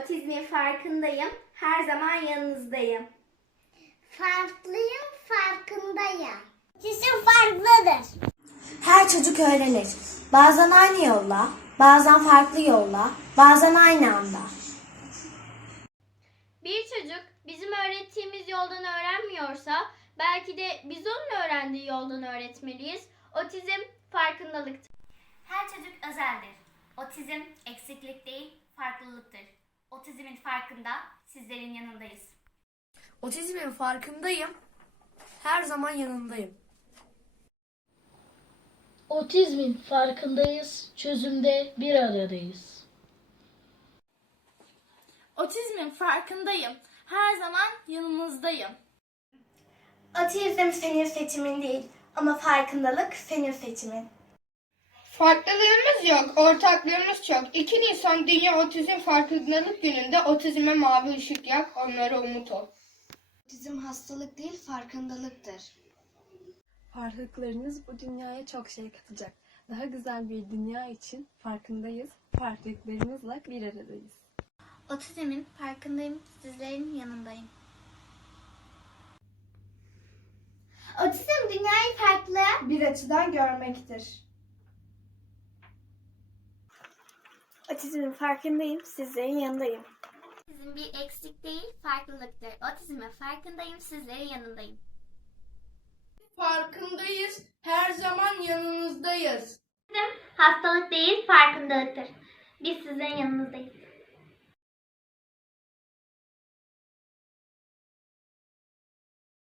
Otizmin farkındayım. Her zaman yanınızdayım. Farklıyım, farkındayım. Otizm farklıdır. Her çocuk öğrenir. Bazen aynı yolla, bazen farklı yolla, bazen aynı anda. Bir çocuk bizim öğrettiğimiz yoldan öğrenmiyorsa belki de biz onun öğrendiği yoldan öğretmeliyiz. Otizm farkındalıktır. Her çocuk özeldir. Otizm eksiklik değil, farklılıktır. Otizmin farkında sizlerin yanındayız. Otizmin farkındayım. Her zaman yanındayım. Otizmin farkındayız, çözümde bir aradayız. Otizmin farkındayım. Her zaman yanınızdayım. Otizm senin seçimin değil ama farkındalık senin seçimin. Yok, ortaklığımız çok. 2 Nisan Dünya Otizm Farkındalık Günü'nde otizme mavi ışık yak, onlara umut ol. Otizm hastalık değil farkındalıktır. Farklılıklarınız bu dünyaya çok şey katacak. Daha güzel bir dünya için farkındayız. Farklılıklarımızla bir aradayız. Otizmin farkındayım, sizlerin yanındayım. Otizm dünyayı farklı Bir açıdan görmektir. Otizmin farkındayım, sizlerin yanındayım. Otizm bir eksik değil, farklılıktır. Otizme farkındayım, sizlerin yanındayım. Farkındayız, her zaman yanınızdayız. hastalık değil farkındalıktır. Biz sizlerin yanınızdayız.